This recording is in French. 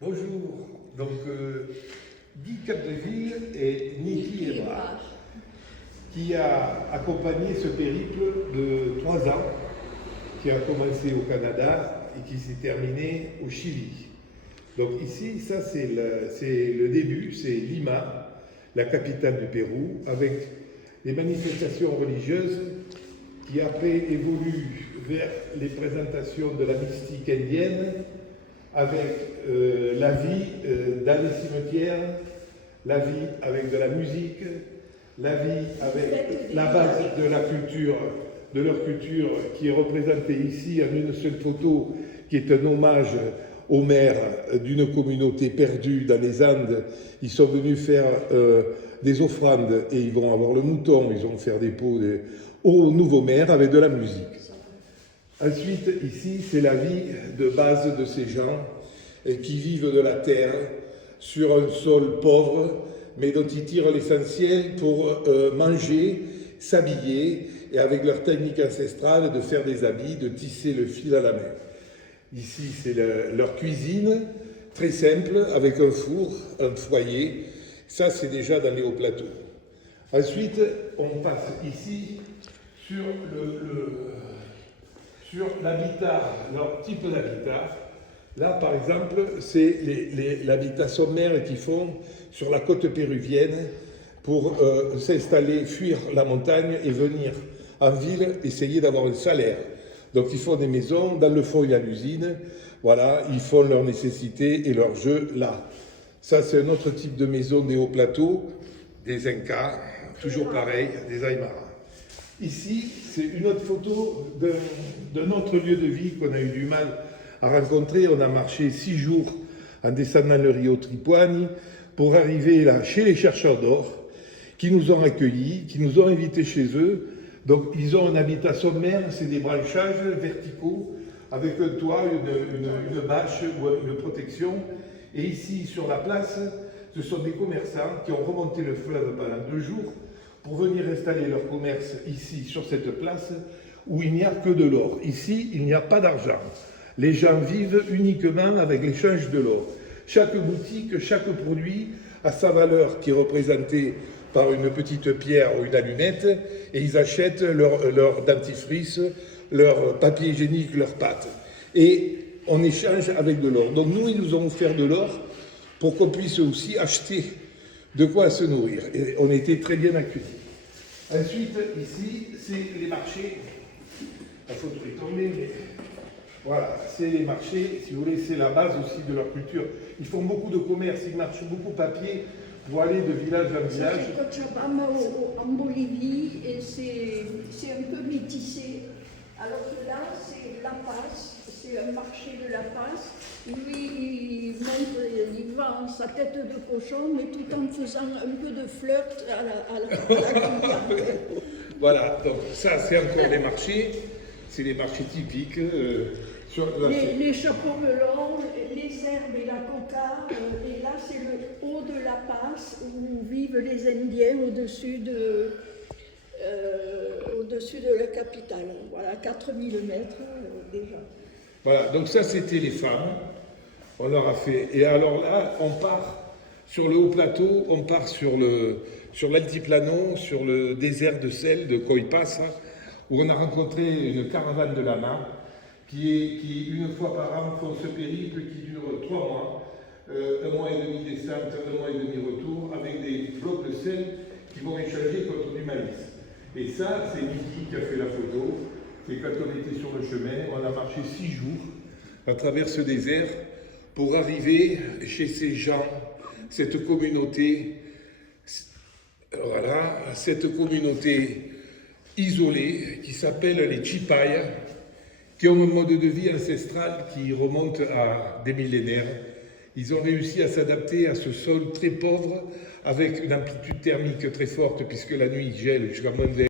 Bonjour, donc Guy Capdeville et Niki Ebrard, qui a accompagné ce périple de 3 ans, qui a commencé au Canada et qui s'est terminé au Chili. Donc ici, ça c'est le début, c'est Lima, la capitale du Pérou, avec les manifestations religieuses qui après évoluent vers les présentations de la mystique indienne, avec la vie dans les cimetières, la vie avec de la musique, la vie avec la base de la culture, de leur culture qui est représentée ici en une seule photo, qui est un hommage au maire d'une communauté perdue dans les Andes. Ils sont venus faire des offrandes et ils vont avoir le mouton, ils vont faire des pots au nouveau maire avec de la musique. Ensuite, ici, c'est la vie de base de ces gens qui vivent de la terre sur un sol pauvre, mais dont ils tirent l'essentiel pour manger, s'habiller, et avec leur technique ancestrale de faire des habits, de tisser le fil à la main. Ici, c'est leur cuisine, très simple, avec un four, un foyer. Ça, c'est déjà dans les hauts plateaux. Ensuite, on passe ici sur l'habitat, leur type d'habitat. Là, par exemple, c'est l'habitat sommaire qu'ils font sur la côte péruvienne pour s'installer, fuir la montagne et venir en ville essayer d'avoir un salaire. Donc, ils font des maisons, dans le fond, il y a l'usine. Voilà, ils font leurs nécessités et leurs jeux là. Ça, c'est un autre type de maison des hauts plateaux, des Incas, toujours pareil, des Aymara. Ici, c'est une autre photo d'un autre lieu de vie qu'on a eu du mal à rencontrer. On a marché 6 jours en descendant le Rio Tripuani pour arriver là chez les chercheurs d'or qui nous ont accueillis, qui nous ont invités chez eux. Donc ils ont un habitat sommaire, c'est des branchages verticaux avec un toit, une bâche ou une protection. Et ici, sur la place, ce sont des commerçants qui ont remonté le fleuve pendant 2 jours pour venir installer leur commerce ici, sur cette place, où il n'y a que de l'or. Ici, il n'y a pas d'argent. Les gens vivent uniquement avec l'échange de l'or. Chaque boutique, chaque produit a sa valeur qui est représentée par une petite pierre ou une allumette, et ils achètent leur dentifrice, leur papier hygiénique, leurs pâtes. Et on échange avec de l'or. Donc nous, ils nous ont offert de l'or pour qu'on puisse aussi acheter de quoi se nourrir. Et on a été très bien accueillis. Ensuite, ici, c'est les marchés. La photo est tombée, mais voilà, c'est les marchés. Si vous voulez, c'est la base aussi de leur culture. Ils font beaucoup de commerce, ils marchent beaucoup à pied pour aller de village en village. C'est Cochabamba en Bolivie et c'est un peu métissé. Alors que là, c'est La Paz, c'est un marché de La Paz. Lui, il vend sa tête de cochon, mais tout en faisant un peu de flirt à la clientèle. Voilà, donc ça, c'est encore des marchés. C'est les marchés typiques. Les chapeaux melons, les herbes et la coca. Et là, c'est le haut de La Paz, où vivent les Indiens au-dessus de la capitale. Voilà, 4000 mètres déjà. Voilà, donc ça c'était les femmes, on leur a fait. Et alors là, on part sur le haut plateau, on part sur l'altiplano, sur le désert de sel de Coipasa, où on a rencontré une caravane de lamas qui une fois par an font ce périple qui dure 3 mois, 1 mois et demi descente, 1 mois et demi retour, avec des blocs de sel qui vont échanger contre du maïs. Et ça, c'est Niki qui a fait la photo. Et quand on était sur le chemin, on a marché 6 jours à travers ce désert pour arriver chez ces gens, cette communauté, voilà, cette communauté isolée qui s'appelle les Chipayas, qui ont un mode de vie ancestral qui remonte à des millénaires. Ils ont réussi à s'adapter à ce sol très pauvre avec une amplitude thermique très forte puisque la nuit il gèle jusqu'à -20.